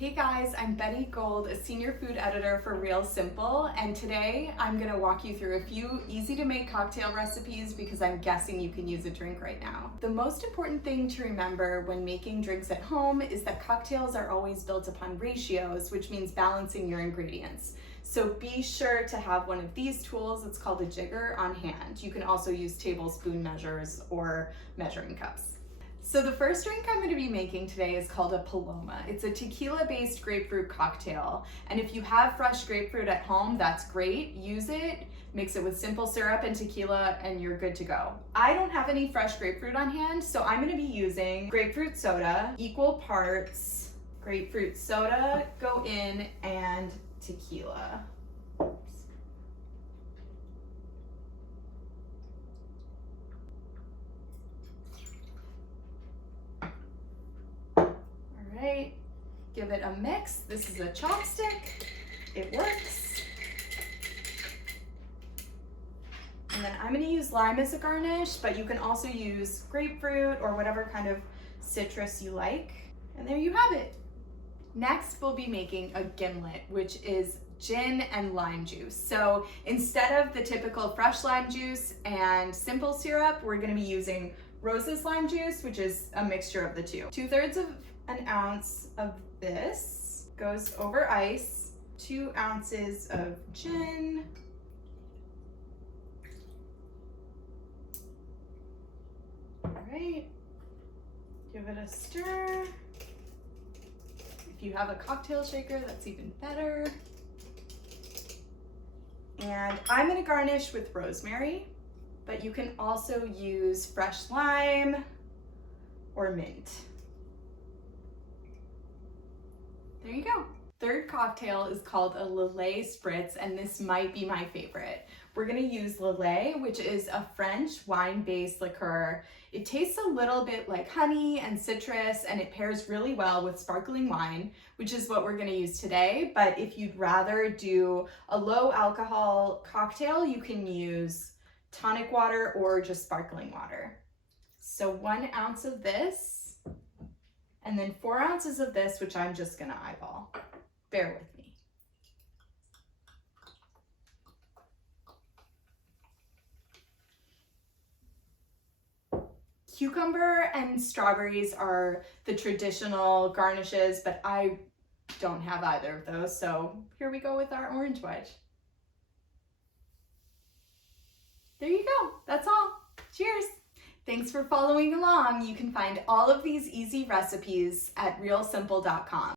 Hey guys, I'm Betty Gold, a senior food editor for Real Simple, and today I'm going to walk you through a few easy to make cocktail recipes because I'm guessing you can use a drink right now. The most important thing to remember when making drinks at home is that cocktails are always built upon ratios, which means balancing your ingredients. So be sure to have one of these tools, it's called a jigger, on hand. You can also use tablespoon measures or measuring cups. So the first drink I'm going to be making today is called a Paloma. It's a tequila-based grapefruit cocktail. And if you have fresh grapefruit at home, that's great. Use it, mix it with simple syrup and tequila, and you're good to go. I don't have any fresh grapefruit on hand, so I'm going to be using grapefruit soda, equal parts grapefruit soda, go in, and tequila. Right, give it a mix. This is a chopstick, it works. And then I'm gonna use lime as a garnish, but you can also use grapefruit or whatever kind of citrus you like. And there you have it. Next, we'll be making a gimlet, which is gin and lime juice. So instead of the typical fresh lime juice and simple syrup, we're gonna be using Rose's lime juice, which is a mixture of the two. 2/3 of an ounce of this goes over ice, 2 ounces of gin, all right, give it a stir. If you have a cocktail shaker, that's even better. And I'm gonna garnish with rosemary, but you can also use fresh lime or mint. There you go. Third cocktail is called a Lil A Spritz, and this might be my favorite. We're gonna use Lil A, which is a French wine-based liqueur. It tastes a little bit like honey and citrus, and it pairs really well with sparkling wine, which is what we're gonna use today. But if you'd rather do a low alcohol cocktail, you can use tonic water or just sparkling water. So 1 ounce of this, and then 4 ounces of this, which I'm just gonna eyeball. Bear with me. Cucumber and strawberries are the traditional garnishes, but I don't have either of those, so here we go with our orange wedge. There you go, that's all. Cheers. Thanks for following along. You can find all of these easy recipes at realsimple.com.